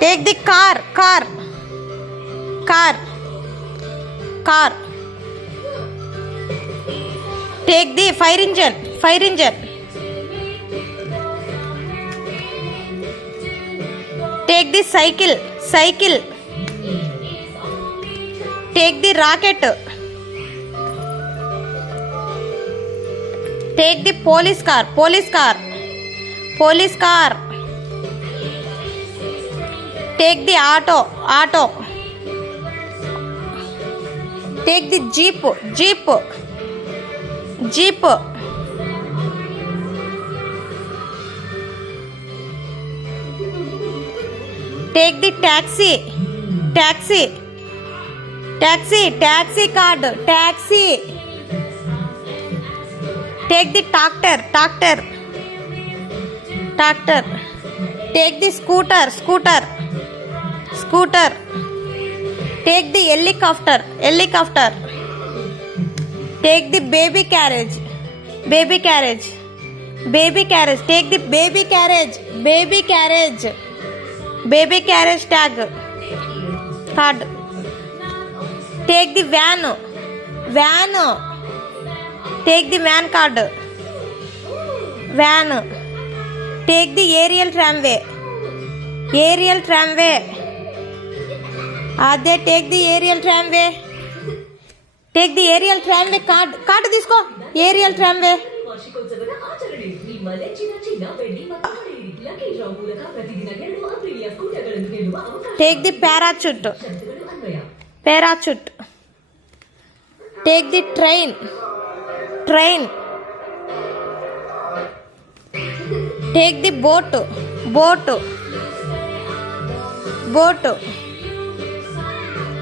Take the car. Take the fire engine. Take the cycle. Take the rocket. Take the police car. Take the auto. Take the jeep. Take the taxi card. Take the tractor. Take the scooter. Take the helicopter. Take the baby carriage. Take the baby carriage tag card. Take the van. Take the van card. Take the aerial tramway. Take the aerial tramway. Take the aerial tramway card తీసుకో. aerial tramway. Take the parachute. Take the train. Take the boat.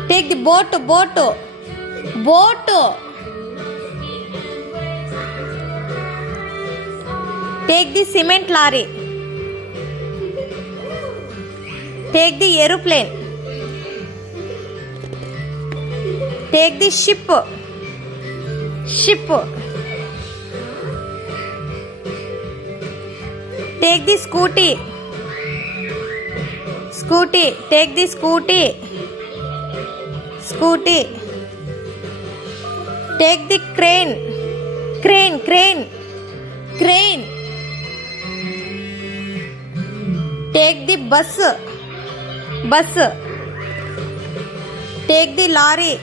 Take the boat. Take the cement lorry. Take the aeroplane. Take the ship. Take the scooty. Take the scooty. Take the crane. Take the bus. Take the lorry.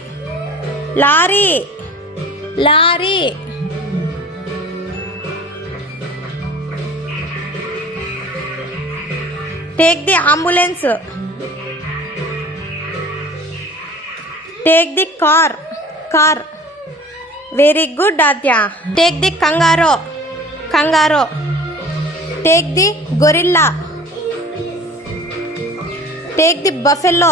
Take the ambulance. Take the car. Very good, Adya. Take the kangaroo. Take the gorilla. Take the buffalo.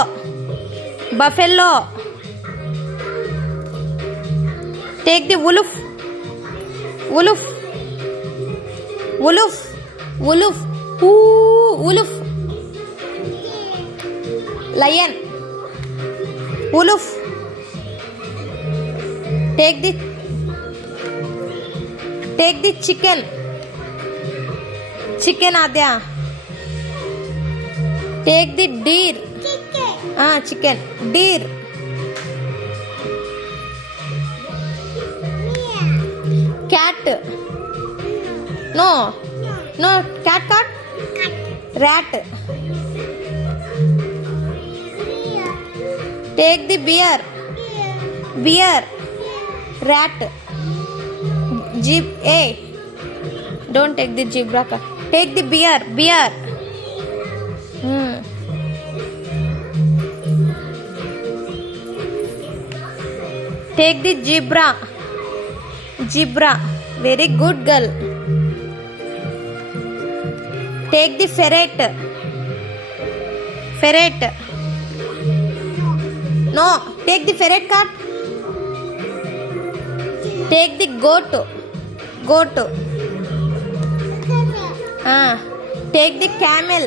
Take the wolf. Wolf. Lion. Wolf. Take the chicken. Adya. Take the deer. Chicken. Deer. Cat. No. Cat. Rat. Take the bear. Rat. Jeep. Don't take the zebra. Take the bear. Take the zebra. Very good, girl. Take the ferret. No, take the ferret card. Take the goat. Take the camel.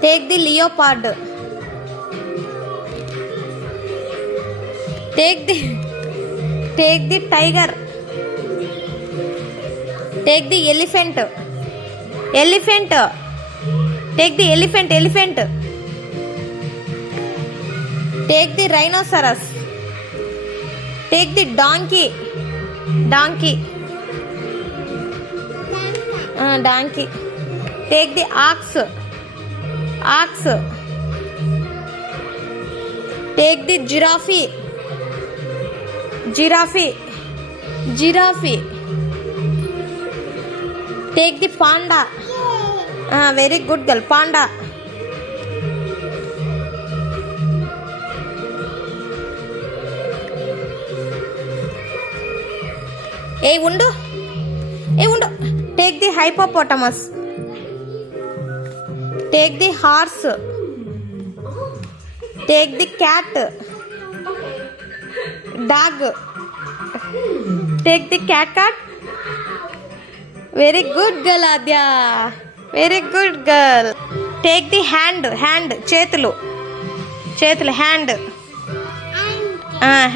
Take the leopard. Take the tiger. Take the elephant. Elephant. Take the elephant. Elephant. Take the rhinoceros. Take the donkey. Donkey. Donkey. Take the ox. Ox. Take the giraffe. Giraffe. Giraffe. Take the panda. Very good girl. Panda. Hey, undu. Take the hippopotamus. Take the horse. Take the cat. Dog. Take the cat. Very good girl, Adya. Very good girl. Take the hand. Chetulu. Hand.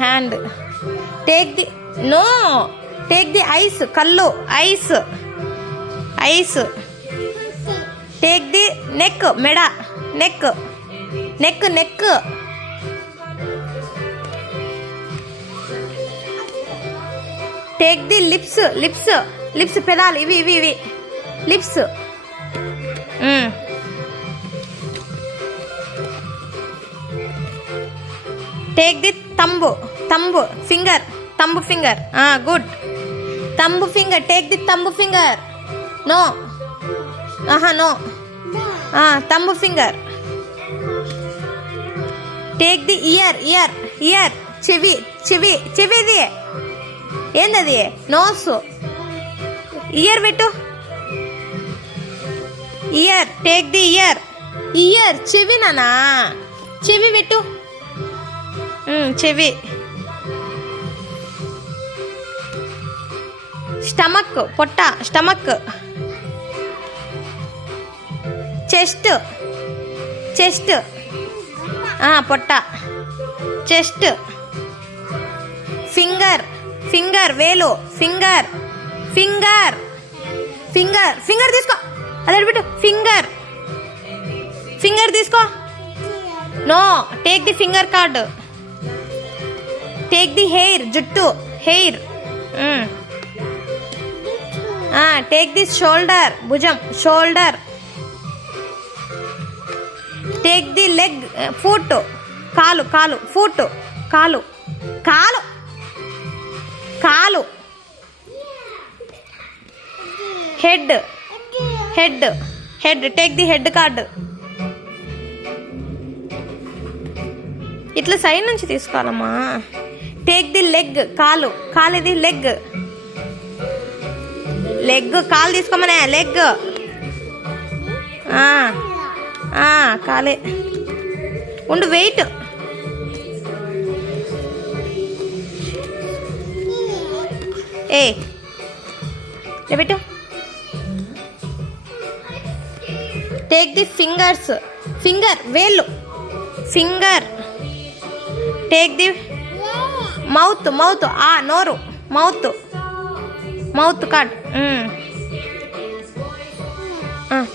Hand. Take the ice. Kallu. Ice. Take the neck. Meda. Neck. Take the lips. Pedal. Ivi. Lips. Take the thumb. Finger. Good. Thumb finger. Take the thumb finger. No. No. Thumb finger. Take the ear. చెవిది ఏందది? Nose. Ear పెట్టు. Ear. Take the ear. చెవి నానా. చెవి పెట్టు. చెవి. Stomach. పొట్ట. Stomach. Chest. పొట్ట. చెస్ట్. ఫింగర్. వేలు. ఫింగర్ తీసుకో. అదే పెట్టు. ఫింగర్ తీసుకో. No. Take the finger card. Take the hair. జుట్టు. హెయిర్. Take the shoulder. భుజం. Shoulder. Take the leg. Foot. కాలు. ఫుట్. కాలు. Head. Take the head card. ఇట్లా సైడ్ నుంచి తీసుకోవాలమ్మా. Take the leg. కాలు ఇది. లెగ్. కాలు తీసుకోమనే. లెగ్. కాలే. ఉండు. వెయిట్. పెట్టు. Take the fingers. వేళ్ళు. ఫింగర్. Take the mouth. నోరు. Mouth card.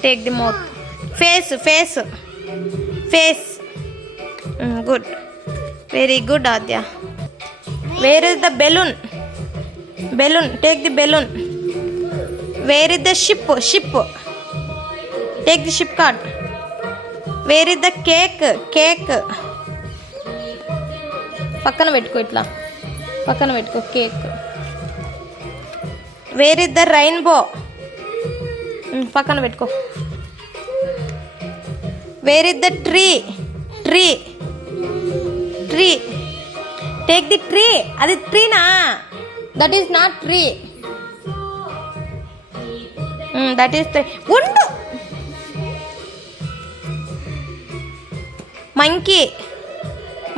Take the mouth. Face. Good. Very good, Aadya. Where is the balloon? Take the balloon. Where is the ship? Take the ship card. Where is the cake? పక్కన పెట్టుకో. ఇట్లా పక్కన పెట్టుకో. Cake. Where is the rainbow? పక్కన పెట్టుకో. Where is the tree? Take the tree. అది ట్రీ నా? That is not tree. That is tree. ఉండు.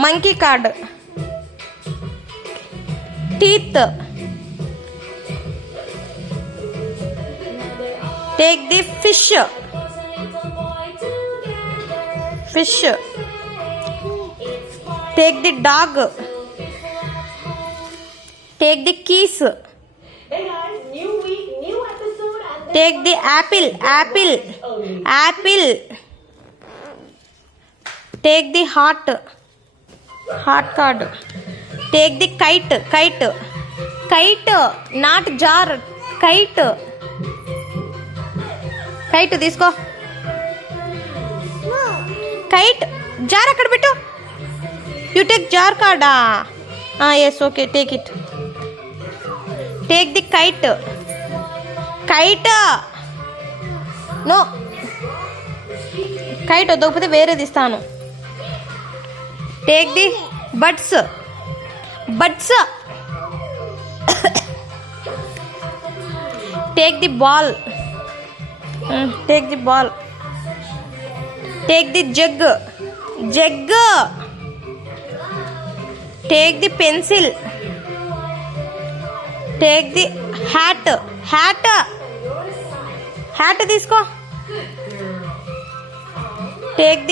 monkey card. Teeth. Take the fish. Take the dog. Take the keys. Hey guys, new week, new episode. Take the apple apple apple. Take the heart heart card. Take the kite kite kite not jar kite. Kite తీసుకో. Kite jar అక్కడ పెట్టు. You take jar కార్డా? Yes okay take it. Take the kite kite. No kite వద్దకపోతే వేరేది ఇస్తాను. Take the buds buds. Take the ball take the ball. Take the jug jug. Take the pencil. Take the hat hat hat తీసుకో. Take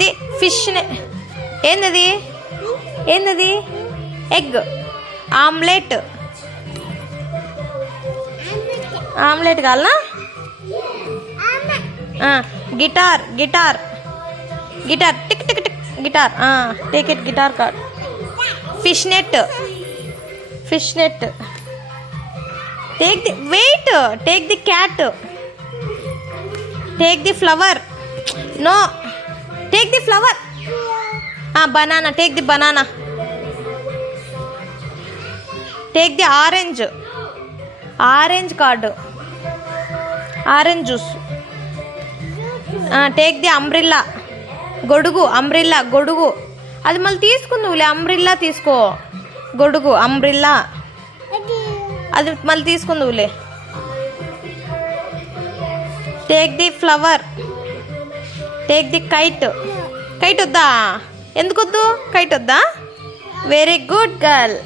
the fish. ఏందది ఏందది? Egg omelette. Omelette కావాలనా? Guitar guitar guitar tick tick tick guitar. Take it guitar card. Fish net fish net. Take the weight. Take the cat. Take the flower. No take the flower. Banana. Take the banana. Take the orange orange card. Orange juice. Take the umbrella గొడుగు umbrella గొడుగు. అది మళ్ళీ తీసుకుందువులే. అంబ్రిల్లా తీసుకో. గొడుగు umbrella అది మళ్ళీ తీసుకుందువులే. Take the flower. Take the kite. Kite వద్దా? ఎందుకు వద్దు? కైట్ వద్దా? Very good girl.